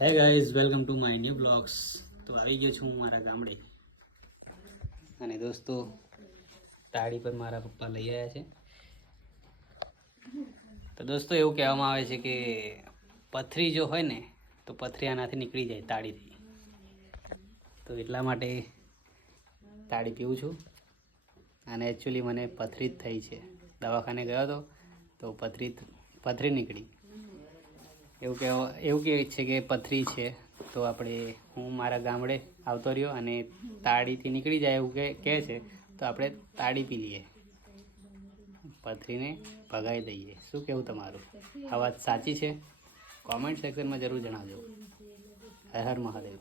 Hey guys, welcome to my new blogs. તો આવી ગયો છું હું મારા ગામડે. અને દોસ્તો, તાળી પર મારા પપ્પા લઈ આવ્યા છે. તો દોસ્તો, એવું કહેવામાં આવે છે કે પથરી જો હોય ને તો પથરી આનાથી નીકળી જાય તાળીથી. તો એટલા માટે તાળી પીવું છું. અને એકચ્યુઅલી મને પથરી જ થઈ છે. દવાખાને ગયો હતો તો પથરી નીકળી. એવું કહે છે કે પથરી છે તો હું મારા ગામડે આવતો રહ્યો અને તાળીથી નીકળી જાય એવું કહે છે. તો આપણે તાળી પી લઈએ, પથરીને ભગાવી દઈએ. શું કહેવું તમારું? આ વાત સાચી છે? કોમેન્ટ સેક્શનમાં જરૂર જણાવજો. હર હર મહાદેવ.